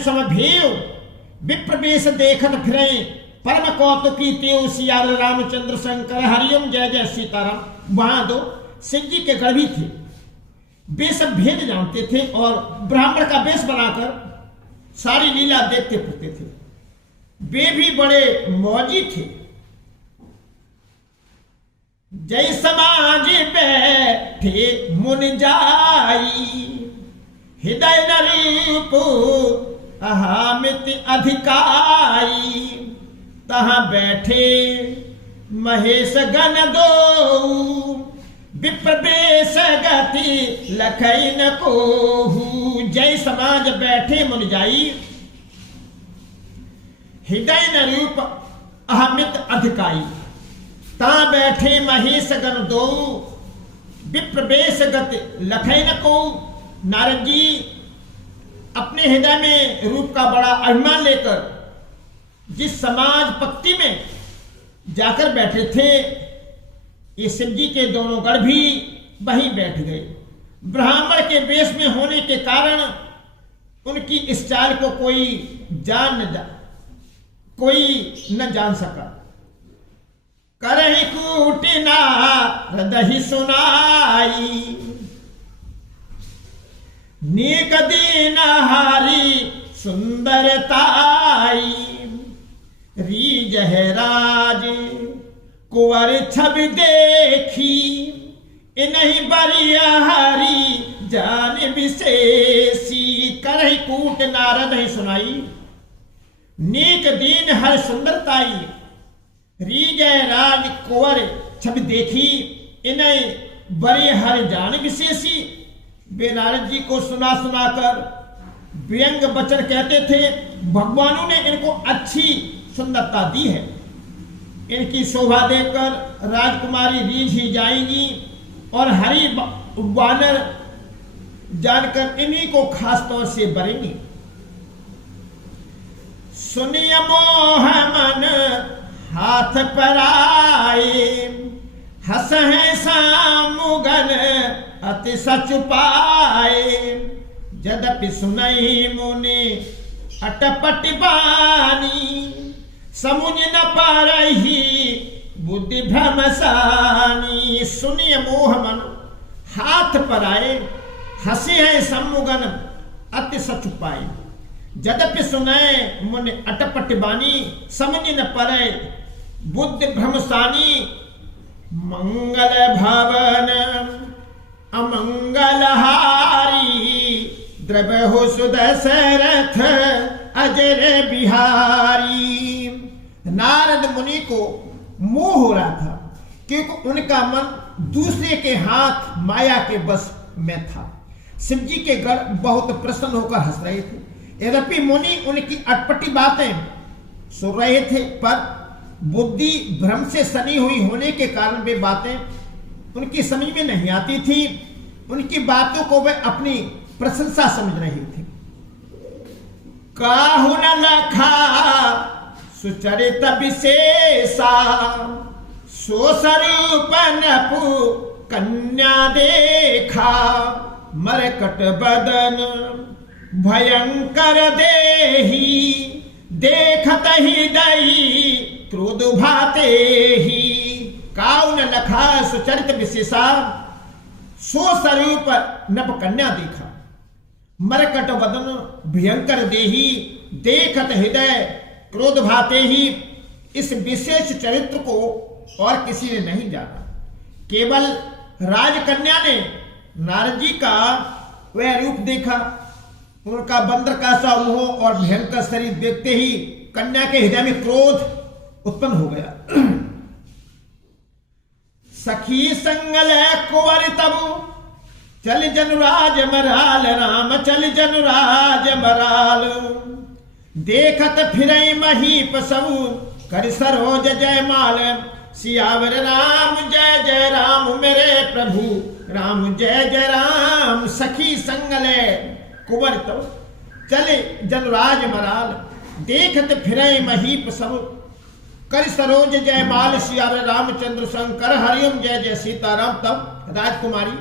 समभेव विप्रवेश देखत फिरे परम कौतुकी तेव सियावर रामचंद्र शंकर हरिओम जय जय सीताराम। वहां दो शिव जी के गढ़ भी थे, वे सब भेद जानते थे और ब्राह्मण का वेश बनाकर सारी लीला देखते फिरते थे। वे भी बड़े मौजी थे। जय समाज बैठे मुन जाई हृदय नरूप अहामित अधिकारी। तहां बैठे महेश गण दो विप्रवेश गति लखई न कोहू। जय समाज बैठे मुन जाई हृदय न रूप अहमित अधिकारी। ता बैठे महेश गण दो विप्रवेश गति लखई न को। नारद जी अपने हृदय में रूप का बड़ा अभिमान लेकर जिस समाज पक्ति में जाकर बैठे थे, ये शिव जी के दोनों गढ़ भी वहीं बैठ गए। ब्राह्मण के वेश में होने के कारण उनकी इस चाल को कोई न जान सका। करहि कूट नारद सुनाई नीक दीन हारी सुंदरताई। रीज है राज कुंवर छब देखी इन्हीं बरिया हरी जान विशेषी। करहि कूट नारद ही सुनाई नीक दीन हर सुंदरताई। रीज राज कुंवर छब देखी इन्हीं बरिया हर जान विशेषी। वे नारद जी को सुना सुनाकर व्यंग वचन कहते थे। भगवानों ने इनको अच्छी सुंदरता दी है, इनकी शोभा देखकर राजकुमारी रीझ ही जाएंगी और हरि वानर जानकर इन्हीं को खास तौर से बरेंगी। सुनिय मोह मन हाथ पर आए हस है सामुगन अति सच पाए। यद्यपि सुनई मुनि अटपट बानी समुझ न पारही बुद्धि भ्रमसानी। सुनिय मोह मन हाथ पर आए हंसे है सम्मुगन अति सच पाए। यद्यपि सुनय मुनि अटपट बानी समझ न पारे बुद्धि भ्रमसानी। मंगल भवन अमंगलहारी द्रवहु सुदशरथ अजर बिहारी। नारद मुनि को मोह हो रहा था क्योंकि उनका मन दूसरे के हाथ माया के बस में था। शिव जी के गढ़ बहुत प्रसन्न होकर हंस रहे थे। यद्यपि मुनि उनकी अटपटी बातें सुन रहे थे, पर बुद्धि भ्रम से सनी हुई होने के कारण वे बातें उनकी समझ में नहीं आती थी। उनकी बातों को वे अपनी प्रशंसा समझ रहे थे। काहु न लखा सुचरित विशेषा सो स्वरूप नपु कन्या देखा। मरकट बदन भयंकर देही देखत ही दई क्रोध भाते ही। काहु न लखा सुचरित विशेषा सो स्वरूप नप कन्या देखा। मरकट वदन भयंकर देही देखत हृदय क्रोध भाते ही। इस विशेष चरित्र को और किसी ने नहीं जाना, केवल राजकन्या ने नारद जी का वह रूप देखा। उनका बंदर का सा मुंह और भयंकर शरीर देखते ही कन्या के हृदय में क्रोध उत्पन्न हो गया। सखी संगल कुंवर तब चल जनुराज मराल राम चल जनुराज मराल। देखत फिरई महीप सबु कर सरोज जयमाल। सियावर राम जय जय राम मेरे प्रभु राम जय जय राम। सखी संगले कुंवर तब चले जनुराज मराल। देखत फिरई महीप सबु कर सरोज जयमाल। सियावर रामचंद्र शंकर हरिओम जय जय सीताराम। तब राजकुमारी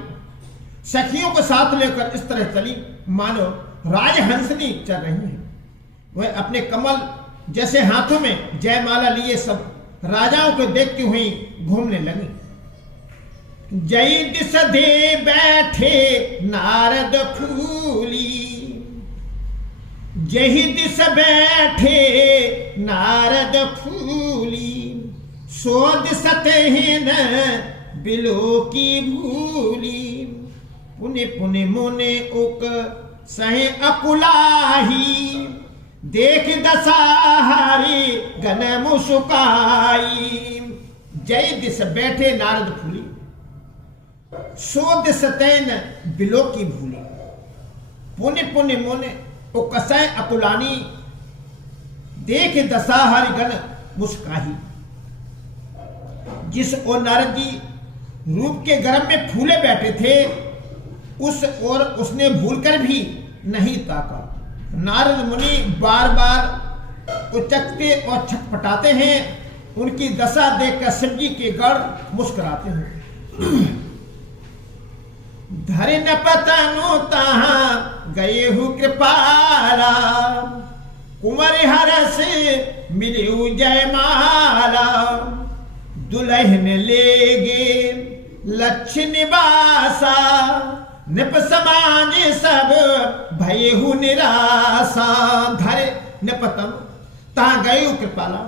सखियों को साथ लेकर इस तरह चली मानो राजहंसनी चल रही है। वह अपने कमल जैसे हाथों में जयमाला लिए सब राजाओं को देखती हुई घूमने लगी। जय दिस दे बैठे नारद फूली, जय दिस बैठे नारद फूली, सो दिस तेहिन बिलो की भूली, पुने पुने मुने उक सहे अकुलाही, देख दसाहारी गन मुसुकाई। जय दिस बैठे नारद फूली, सो दिस तैन बिलो की भूली, पुने पुने मुने उकसय अकुलानी, देख दसाहारी गन मुस्काही। जिस ओर नारद जी रूप के गर्भ में फूले बैठे थे उस ओर उसने भूलकर भी नहीं ताका। नारद मुनि बार बार उचकते और छटपटाते हैं, उनकी दशा देखकर शिव जी के गढ़ मुस्कुराते हैं। धरे न पतनु तहां गए हु कृपाला, कुंवर हरस मिलियु जयमाला, दुल्हन ले गे लक्ष्य निवासा, निप समाज सब भयहु निराशा। धरे निपतम तहां गए कृपाला,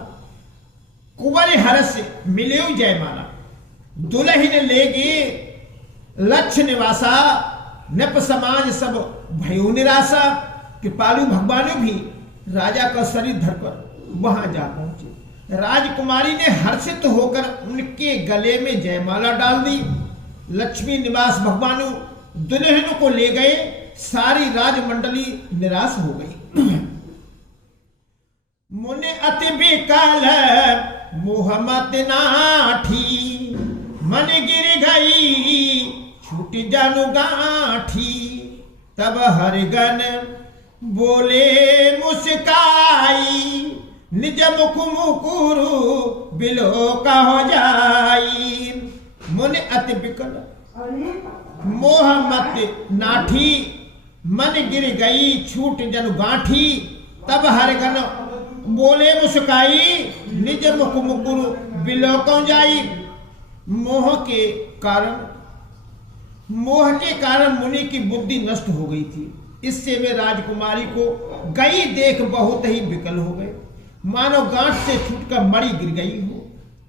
कुंवर हरस मिलियु जयमाला, दुल्हन ले गे लक्ष्य निवासा, निप समाज सब भयहु निराशा। कृपालु भगवान भी राजा का शरीर धरकर वहां जा पहुंचे। राजकुमारी ने हर्षित होकर उनके गले में जयमाला डाल दी। लक्ष्मी निवास भगवानु दुल्हन को ले गए। सारी राजमंडली निराश हो गई। मुने अति विकल मुहम्मद नाठी, मन गिर गई छूट जानु गांठी, तब हरिगन बोले मुस्काई, निज मुख मुकुरु बिलो का हो जाई। मुन अति विकल मोहम्मद नाठी, मन गिर गई छूट जनु गांठी, तब हरिगन बोले मुस्काई, निज मुख मुकुरु बिलो को जाई। मोह के कारण मुनि की बुद्धि नष्ट हो गई थी। इससे वे राजकुमारी को गई देख बहुत ही विकल हो गए, मानो गांठ से छूटकर मणि गिर गई हो।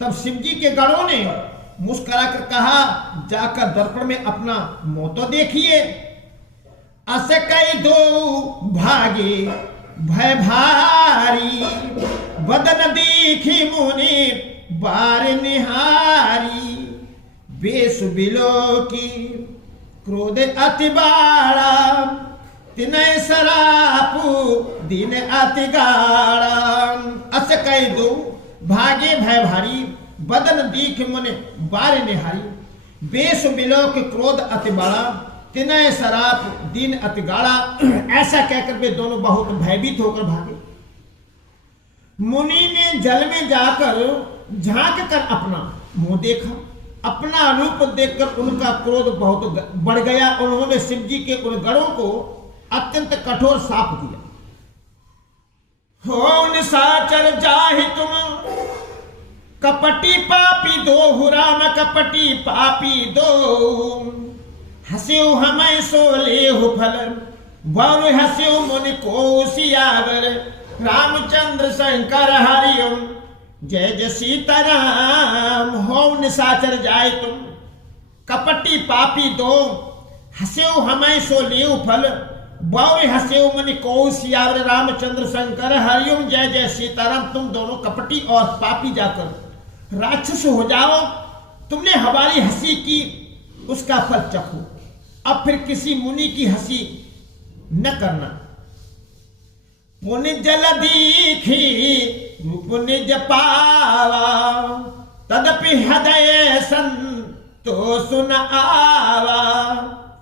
तब शिवजी के गणों ने मुस्कुराकर कहा, जाकर दर्पण में अपना मुंह तो देखिए। अस कई दो भागे भय भारी, बदन देखी मुनि बार निहारी, बेसु बिलो की क्रोध अति बाड़ा, तिनय सरापु दिन अति गाड़ा। अस कई दो भागे भय भारी, बदन दीख मुने बार निहारी, बेसु बिलो के क्रोध अति बड़ा, तिनय सराप दिन अति गाड़ा। ऐसा कहकर वे दोनों बहुत भयभीत होकर भागे। मुनि ने जल में जाकर झांक कर अपना मुंह देखा। अपना रूप देखकर उनका क्रोध बहुत बढ़ गया। उन्होंने शिव जी के उन गणों को अत्यंत कठोर शाप दिया। हो निशाचर जाहि तुम कपटी पापी दो, राम कपटी पापी दो, हस्यो हमें सोले हो फल, वर हस्यो मुनि को सियावर, रामचंद्र शंकर हरिओम जय जय सीताराम। हो निशाचर जाए तुम कपटी पापी दो, हस्यो हमें सोले हो फल, वर हस्यो मुनि को सियावर, रामचंद्र शंकर हरिओम जय जय सीताराम। तुम दोनों कपटी और पापी जाकर राक्षस हो जाओ। तुमने हमारी हंसी की, उसका फल चखो। अब फिर किसी मुनि की हंसी न करना। पुण्य जल दीखी रूप निज पावा, तदपि हृदय संतोष न आवा,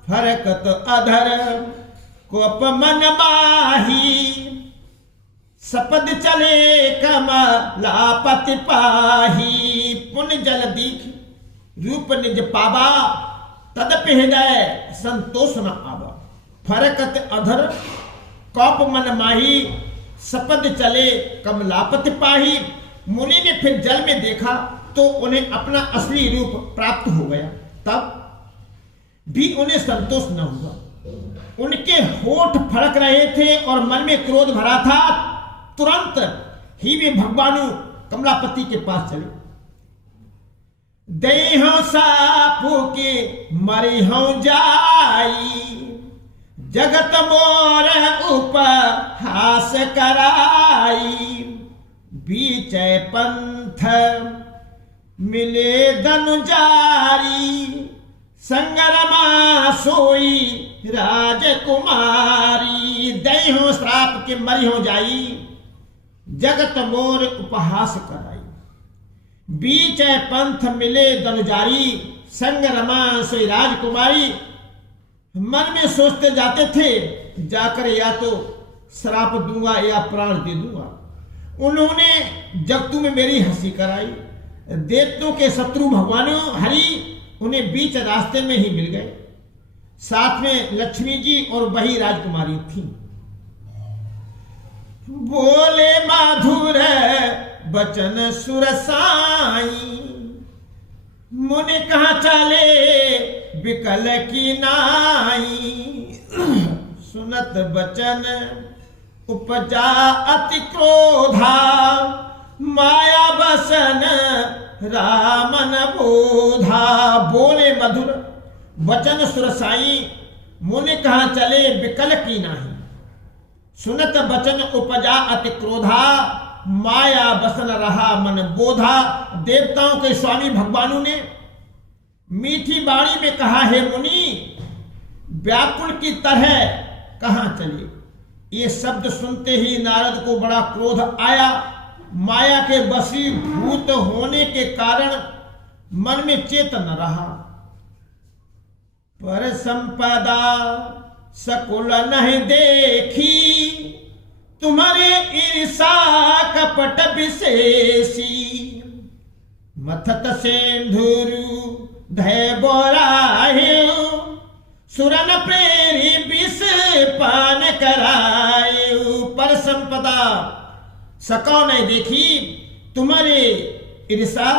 फरकत अधर कोप मन माही, सपद चले कमलापति पाही। पुण्य जल दीख रूप निज पावा, तदपि हृदय संतोष न आवा, फरकत अधर कौप मन माही, सपद चले कमलापति पाही। मुनि ने फिर जल में देखा तो उन्हें अपना असली रूप प्राप्त हो गया। तब भी उन्हें संतोष न हुआ। उनके होठ फड़क रहे थे और मन में क्रोध भरा था। तुरंत ही वे भगवानु कमलापति के पास चले। देहो सापू के मरिहो जाई, जगत मोर उपहास कराई। बीच पंथ मिले धनुजारी, संगरमा सोई राजकुमारी। देहो श्राप के मरिहो जाई, जगत मोर उपहास कराई। बीच पंथ मिले धनुजारी, संगरमा सोई राजकुमारी। मन में सोचते जाते थे जाकर या तो श्राप दूंगा या प्राण दे दूंगा। उन्होंने जगतु में मेरी हंसी कराई। देवताओं के शत्रु भगवान हरि उन्हें बीच रास्ते में ही मिल गए। साथ में लक्ष्मी जी और वही राजकुमारी थी। बोले माधुर बचन सुरसाई, मुनि कहाँ चले विकल की नाई। सुनत बचन उपजा अति क्रोधा, माया बसन रामन बोधा। बोले मधुर वचन सुरसाई, मुनि कहाँ चले विकल की नाही। सुनत बचन उपजा अति क्रोधा, माया बसन रहा मन बोधा। देवताओं के स्वामी भगवानु ने मीठी बाणी में कहा, हे मुनि व्याकुल की तरह कहां चले। ये शब्द सुनते ही नारद को बड़ा क्रोध आया। माया के वशीभूत होने के कारण मन में चेत न रहा। पर संपदा सकुल नहीं देखी, तुम्हारे ईर्षा कपट विशेषी। मथत सिंधुरु धय बोरायो, सुरन प्रेरी विष पान करायो। पर संपदा सकौ नहीं देखी, तुम्हारे ईर्षा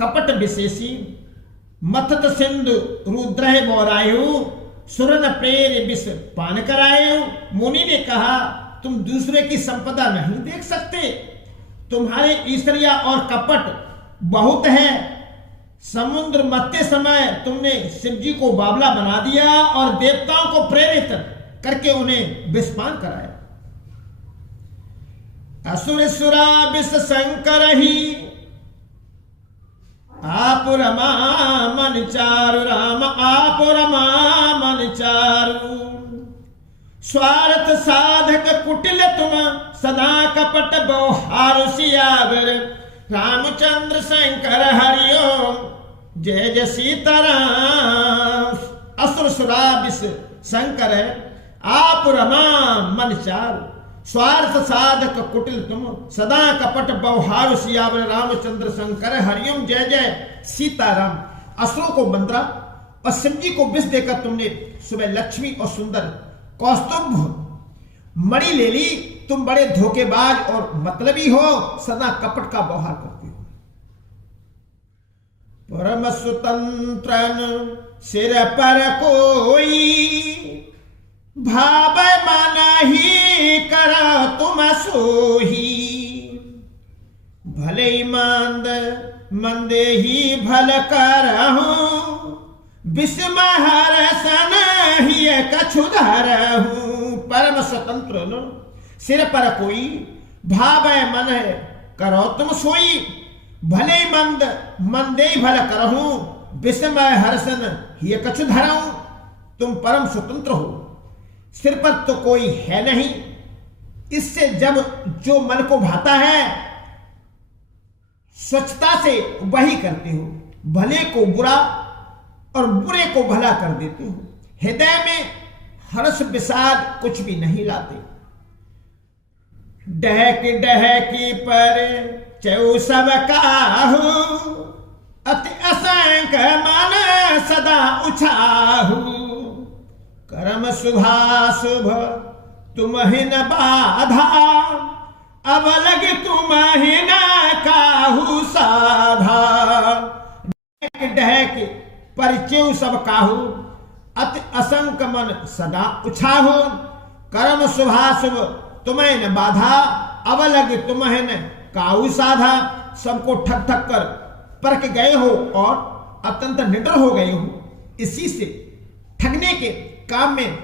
कपट विशेषी। मथत सिंधु रुद्र बोरायो, सुरन प्रेर विष पान करायो। मुनि ने कहा, तुम दूसरे की संपदा नहीं देख सकते। तुम्हारे ईर्ष्या और कपट बहुत है। समुद्र मथते समय तुमने शिव जी को बावला बना दिया और देवताओं को प्रेरित करके उन्हें विषपान कराया। असुर सुरा विष शंकर ही, आप रमा मन चारु। राम आप रमा मन चारु। स्वार्थ साधक कुटिल तुम, सदा कपट बहुहारु सियावर। रामचंद्र शंकर हरिओम, जय जय सीताराम। असुर सुरा विष शंकर आप रमा मन चारु। स्वार्थ साधक कुटिल तुम, सदा कपट बहुहारु सियावर। रामचंद्र शंकर हरिओम, जय जय सीताराम। असुरों को बंदरा और शिव जी को विष देकर तुमने सुबह लक्ष्मी और सुंदर कौस्तुभ मणि ले ली। तुम बड़े धोखेबाज और मतलबी हो, सदा कपट का व्यवहार करते हो। परम स्वतंत्रन सिर पर कोई, भाव मन ही करा तुम सोही। भले मंद मंदे ही भल करहूं, विषम हरसन ही कछु धरहूं। परम स्वतंत्र नो सिर पर कोई, भाव मन है करो तुम सोई। भले मंद मंदे भल करहूं, विषम हरसन ही कछु धरहूं। तुम परम स्वतंत्र हो, सिर पर तो कोई है नहीं। इससे जब जो मन को भाता है स्वच्छता से वही करते हो। भले को बुरा और बुरे को भला कर देते हो। हृदय में हर्ष विषाद कुछ भी नहीं लाते। डहकी डहकी पर चौ सब काहू, अति असंख्य मन सदा उछाहू। कर्म शुभाशुभ तुम ही न बाधा, अब लग तुम्हें ना काहू साधा। डहक परिचय सब काहू, अति असंक मन सदा उछाहू। कर्म शुभाशुभ तुम्हें न बाधा, अब लग तुम्हें न काहू साधा। सबको ठग ठग कर परख गए हो और अत्यंत निडर हो गए हो। इसी से ठगने के काम में